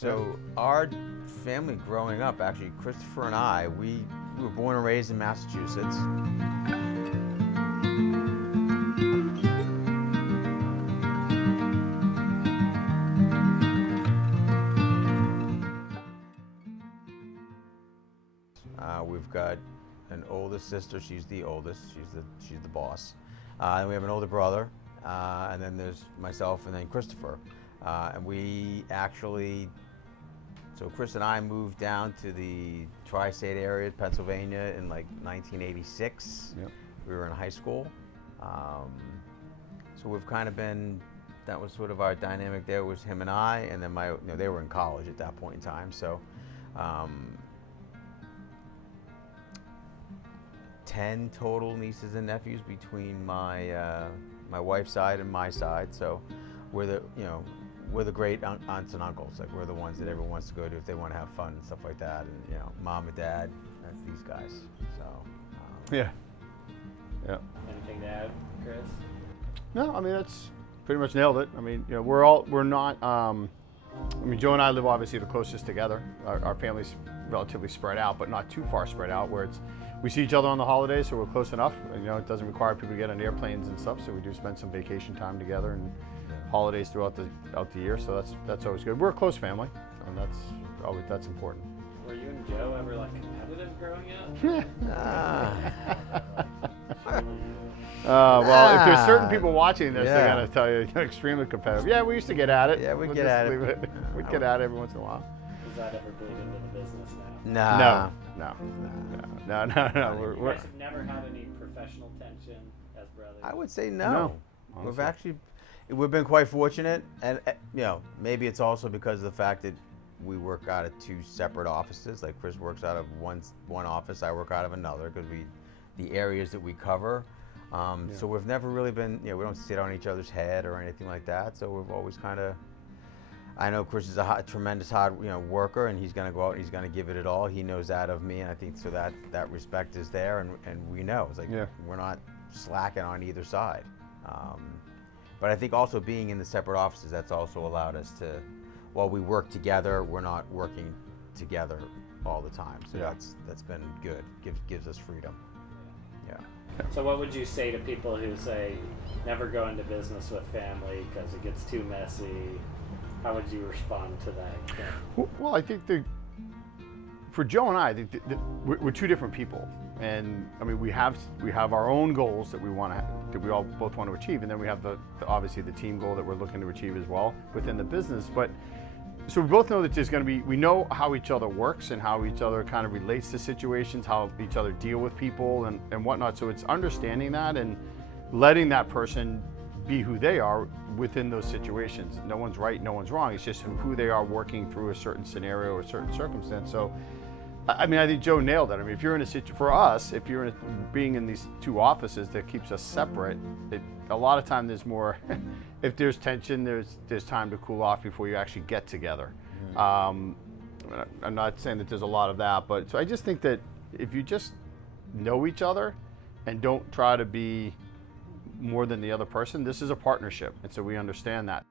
So our family growing up, actually, Christopher and I, we were born and raised in Massachusetts. We've got an older sister. She's the oldest. She's the boss. And we have an older brother, and then there's myself, and then Christopher. And we actually. So Chris and I moved down to the tri-state area, Pennsylvania, in like 1986. Yep. We were in high school. So we've kind of been, that was sort of our dynamic there, was him and I, and then they were in college at that point in time. So 10 total nieces and nephews between my wife's side and my side. So we're the great aunts and uncles. Like, we're the ones that everyone wants to go to if they want to have fun and stuff like that. And mom and dad, that's these guys. So Yeah. Anything to add, Chris? No, I mean, that's pretty much nailed it. I mean, we're not. I mean, Joe and I live obviously the closest together. Our family's relatively spread out, but not too far spread out. Where we see each other on the holidays, so we're close enough. And, it doesn't require people to get on airplanes and stuff. So we do spend some vacation time together and holidays throughout the year. So that's always good. We're a close family, and that's important. Were you and Joe ever competitive growing up? Well, if there's certain people watching this, they're gonna tell you extremely competitive. Yeah, we used to get at it. Yeah, we'd get at it. We'd get at it every once in a while. Does that ever bleed into the business now? No. You guys have never had any professional tension as brothers? I would say no. Honestly. We've been quite fortunate, and maybe it's also because of the fact that we work out of two separate offices. Like, Chris works out of one office, I work out of another, because the areas that we cover. So we've never really been, we don't sit on each other's head or anything like that. So we've always kind of. I know Chris is a tremendous hard, worker, and he's going to go out and he's going to give it all. He knows that of me, and I think so that respect is there, and we know it's like we're not slacking on either side. But I think also being in the separate offices, that's also allowed us to, while we work together, we're not working together all the time. So that's been good. Gives us freedom. Yeah. So what would you say to people who say never go into business with family because it gets too messy? How would you respond to that? Well, I think for Joe and I think that we're two different people, and I mean we have our own goals that we both want to achieve, and then we have obviously the team goal that we're looking to achieve as well within the business. But so we both know that there's going to be, we know how each other works and how each other kind of relates to situations, how each other deal with people and whatnot. So it's understanding that and letting that person be who they are within those situations. No one's right, no one's wrong. It's just who they are working through a certain scenario or a certain circumstance. So, I mean, I think Joe nailed it. I mean, if you're in for us, if you're being in these two offices that keeps us separate, a lot of time there's more, if there's tension, there's time to cool off before you actually get together. I'm not saying that there's a lot of that, but so I just think that if you just know each other and don't try to be more than the other person, this is a partnership, and so we understand that.